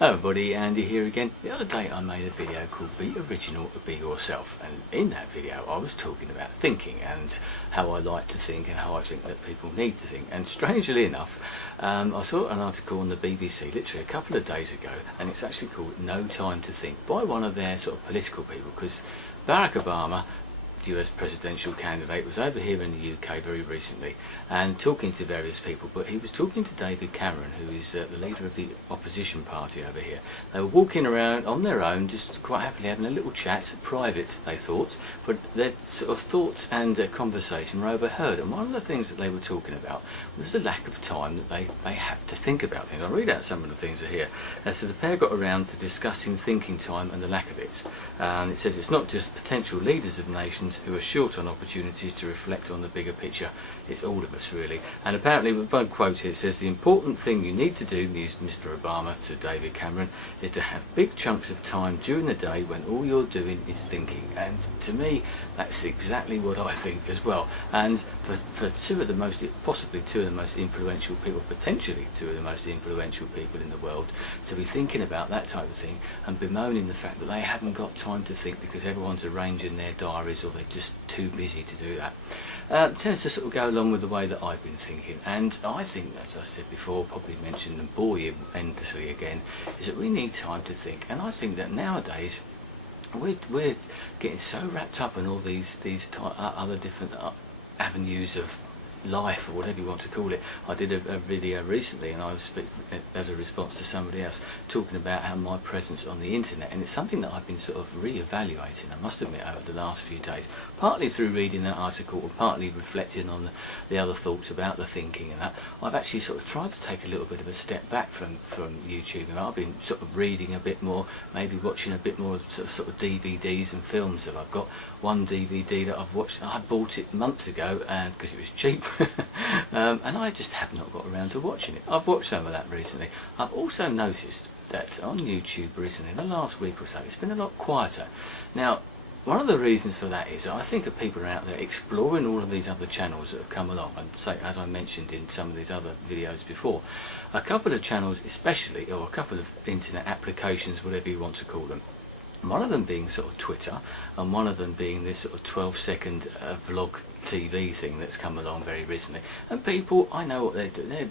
Hello everybody, Andy here again. The other day I made a video called Be Original or Be Yourself, and in that video I was talking about thinking and how I like to think and how I think that people need to think. And strangely enough, I saw an article on the BBC literally a couple of days ago, and it's actually called No Time to Think by one of their sort of political people, because Barack Obama, US presidential candidate, was over here in the UK very recently and talking to various people, but he was talking to David Cameron, who is the leader of the opposition party over here. They were walking around on their own, just quite happily having a little chat, private they thought, but their sort of thoughts and conversation were overheard, and one of the things that they were talking about was the lack of time that they have to think about things. I'll read out some of the things here. So the pair got around to discussing thinking time and the lack of it, and it says it's not just potential leaders of nations who are short on opportunities to reflect on the bigger picture, it's all of us really. And apparently, with one quote here, it says the important thing you need to do, mused Mr. Obama to David Cameron, is to have big chunks of time during the day when all you're doing is thinking. And to me, that's exactly what I think as well. And for possibly two of the most influential people, potentially two of the most influential people in the world, to be thinking about that type of thing and bemoaning the fact that they haven't got time to think because everyone's arranging their diaries or they're just too busy to do that, tends to sort of go along with the way that I've been thinking. And I think, as I said before, probably mentioned and bore you endlessly again, is that we need time to think. And I think that nowadays we're getting so wrapped up in all these other different avenues of life, or whatever you want to call it. I did a video recently, and I was as a response to somebody else talking about how my presence on the internet, and it's something that I've been sort of re-evaluating, I must admit, over the last few days, partly through reading that article or partly reflecting on the other thoughts about the thinking and that. I've actually sort of tried to take a little bit of a step back from YouTube, and I've been sort of reading a bit more, maybe watching a bit more of sort of DVDs and films that I've got. One DVD that I've watched, I bought it months ago and because it was cheap, and I just have not got around to watching it. I've watched some of that recently. I've also noticed that on YouTube recently, in the last week or so, it's been a lot quieter. Now, one of the reasons for that is I think that people are out there exploring all of these other channels that have come along, and say, as I mentioned in some of these other videos before, a couple of channels especially, or a couple of internet applications, whatever you want to call them. One of them being sort of Twitter, and one of them being this sort of 12-second vlog TV thing that's come along very recently. And people, I know what they're doing.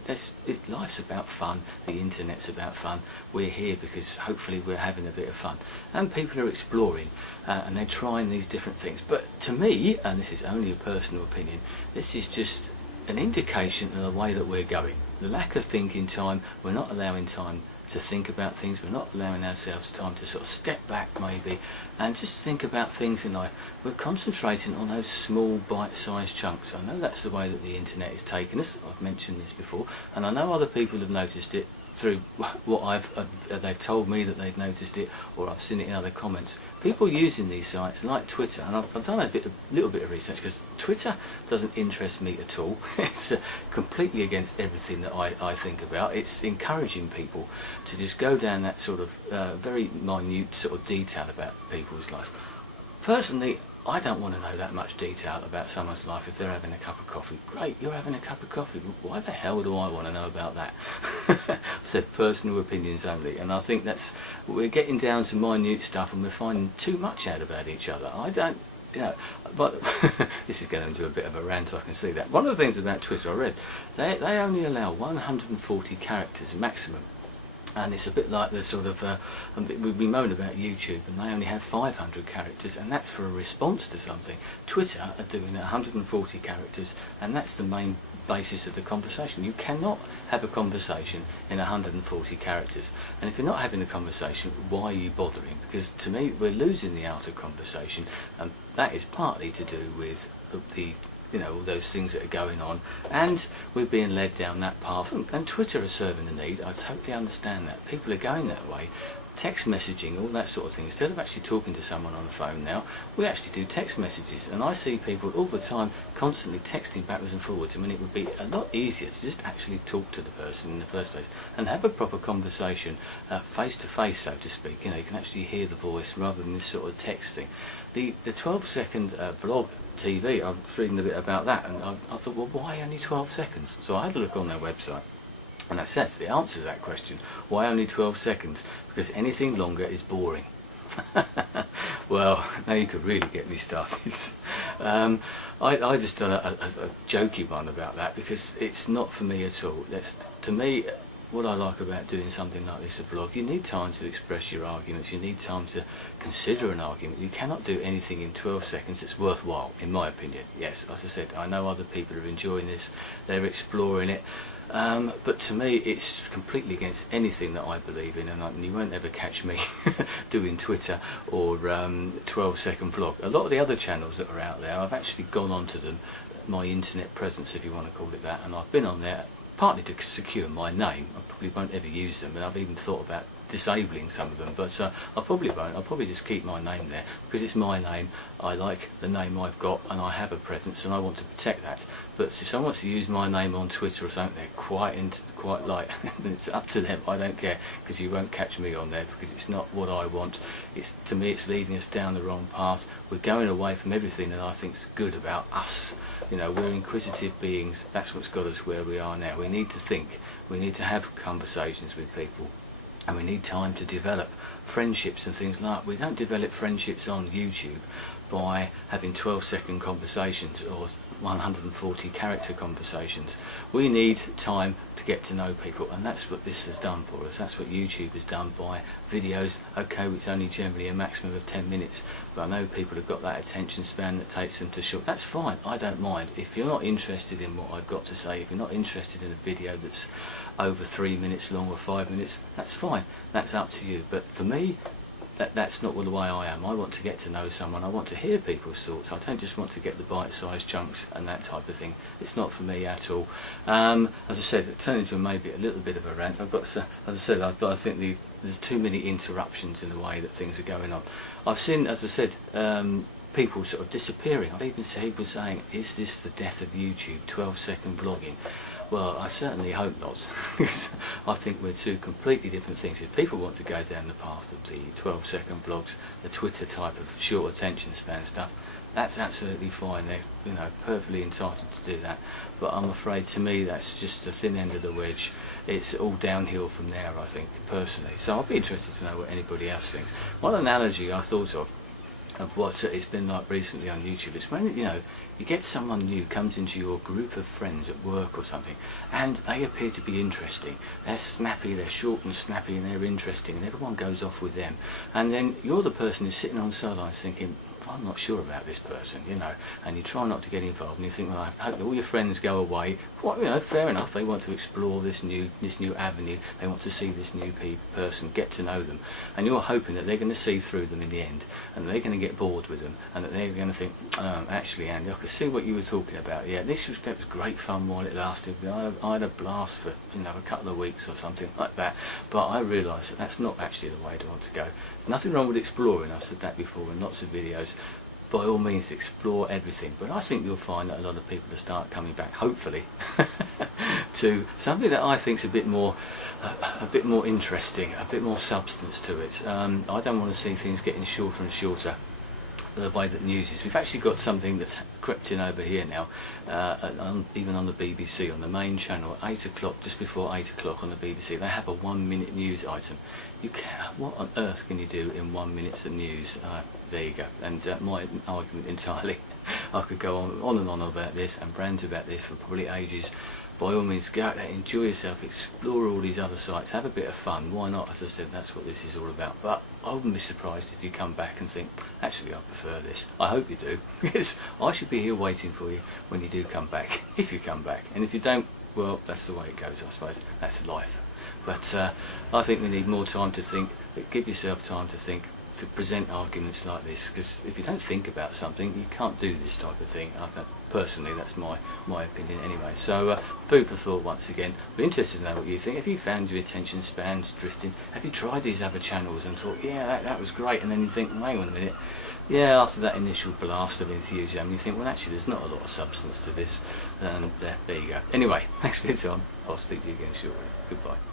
Life's about fun, the internet's about fun. We're here because hopefully we're having a bit of fun. And people are exploring and they're trying these different things. But to me, and this is only a personal opinion, this is just an indication of the way that we're going. The lack of thinking time, we're not allowing time to think about things, we're not allowing ourselves time to sort of step back maybe and just think about things in life. We're concentrating on those small bite-sized chunks. I know that's the way that the internet is taking us, I've mentioned this before, and I know other people have noticed it through what they've told me that they've noticed it, or I've seen it in other comments. People using these sites like Twitter, and I've done a little bit of research, because Twitter doesn't interest me at all. It's completely against everything that I think about. It's encouraging people to just go down that sort of very minute sort of detail about people's lives. Personally, I don't want to know that much detail about someone's life. If they're having a cup of coffee, great, you're having a cup of coffee. Why the hell do I want to know about that? I said personal opinions only, and I think we're getting down to minute stuff, and we're finding too much out about each other. I don't, but this is going into a bit of a rant, I can see that. One of the things about Twitter I read, they only allow 140 characters maximum. And it's a bit like the sort of, we moan about YouTube and they only have 500 characters, and that's for a response to something. Twitter are doing 140 characters, and that's the main basis of the conversation. You cannot have a conversation in 140 characters. And if you're not having a conversation, why are you bothering? Because to me, we're losing the art of conversation, and that is partly to do with all those things that are going on, and we're being led down that path, and Twitter is serving the need. I totally understand that. People are going that way. Text messaging, all that sort of thing. Instead of actually talking to someone on the phone now, we actually do text messages, and I see people all the time constantly texting backwards and forwards. I mean, it would be a lot easier to just actually talk to the person in the first place and have a proper conversation face to face, so to speak. You can actually hear the voice rather than this sort of text thing. The 12-second vlog TV, I was reading a bit about that, and I thought, well, why only 12 seconds? So I had a look on their website, And that's the answer to that question. Why only 12 seconds? Because anything longer is boring. Well, now you could really get me started. I just done a jokey one about that, because it's not for me at all. To me, what I like about doing something like this, a vlog, you need time to express your arguments, you need time to consider an argument. You cannot do anything in 12 seconds that's worthwhile, in my opinion. Yes, as I said, I know other people are enjoying this, they're exploring it, but to me it's completely against anything that I believe in, and you won't ever catch me doing Twitter or 12-second vlog. A lot of the other channels that are out there, I've actually gone onto them, my internet presence if you want to call it that, and I've been on there partly to secure my name. I probably won't ever use them, and I've even thought about disabling some of them, but I probably won't. I'll probably just keep my name there because it's my name. I like the name I've got, and I have a presence, and I want to protect that. But if someone wants to use my name on Twitter or something, they're quite like it's up to them. I don't care, because you won't catch me on there, because it's not what I want. To me, it's leading us down the wrong path. We're going away from everything that I think is good about us. You know, we're inquisitive beings. That's what's got us where we are now. We need to think. We need to have conversations with people. And we need time to develop friendships and things like that. We don't develop friendships on YouTube by having 12-second conversations or 140 character conversations. We need time to get to know people, and that's what this has done for us. That's what YouTube has done by videos. Okay, it's only generally a maximum of 10 minutes, but I know people have got that attention span that takes them to short. That's fine, I don't mind. If you're not interested in what I've got to say, if you're not interested in a video that's over 3 minutes long or 5 minutes, that's fine, that's up to you. But for me, that's not the way I am. I want to get to know someone, I want to hear people's thoughts. I don't just want to get the bite-sized chunks and that type of thing. It's not for me at all. As I said, it turned into maybe a little bit of a rant. I've got to, as I said, I think there's too many interruptions in the way that things are going on. I've seen, as I said, people sort of disappearing. I've even seen people saying, is this the death of YouTube, 12-second vlogging? Well, I certainly hope not, because I think we're two completely different things. If people want to go down the path of the 12-second vlogs, the Twitter type of short attention span stuff, that's absolutely fine. They're perfectly entitled to do that. But I'm afraid, to me, that's just the thin end of the wedge. It's all downhill from there, I think, personally. So I'll be interested to know what anybody else thinks. One analogy I thought of what it's been like recently on YouTube is when, you know, you get someone new comes into your group of friends at work or something, and they appear to be interesting. They're snappy, they're short and snappy, and they're interesting, and everyone goes off with them. And then you're the person who's sitting on the sidelines thinking, I'm not sure about this person, you know, and you try not to get involved, and you think, well, I hope all your friends go away. Well, you know, fair enough, they want to explore this new avenue, they want to see this new person, get to know them, and you're hoping that they're going to see through them in the end, and they're going to get bored with them, and that they're going to think, actually, Andy, I could see what you were talking about. Yeah, that was great fun while it lasted. I had a blast for, you know, a couple of weeks or something like that, but I realised that that's not actually the way I want to go. There's nothing wrong with exploring. I've said that before in lots of videos. By all means, explore everything, but I think you'll find that a lot of people will start coming back, hopefully, to something that I think is a bit more interesting, a bit more substance to it. I don't want to see things getting shorter and shorter the way that news is. We've actually got something that's crept in over here now, even on the BBC, on the main channel, at 8 o'clock, just before 8 o'clock on the BBC, they have a 1-minute news item. What on earth can you do in 1 minute of news? There you go. And my argument entirely, I could go on and on about this and rant about this for probably ages. By all means, go out there, enjoy yourself, explore all these other sites, have a bit of fun. Why not? As I said, that's what this is all about. But I wouldn't be surprised if you come back and think, actually, I prefer this. I hope you do, because I should be here waiting for you when you do come back, if you come back. And if you don't, well, that's the way it goes, I suppose. That's life. But I think we need more time to think. Give yourself time to think, to present arguments like this, because if you don't think about something, you can't do this type of thing. Personally, that's my opinion anyway. So food for thought once again. We're interested to know what you think. Have you found your attention spans drifting? Have you tried these other channels and thought, yeah, that was great, and then you think, wait on a minute, yeah, after that initial blast of enthusiasm, you think, well, actually, there's not a lot of substance to this, and there you go. Anyway, thanks for your time. I'll speak to you again shortly. Goodbye.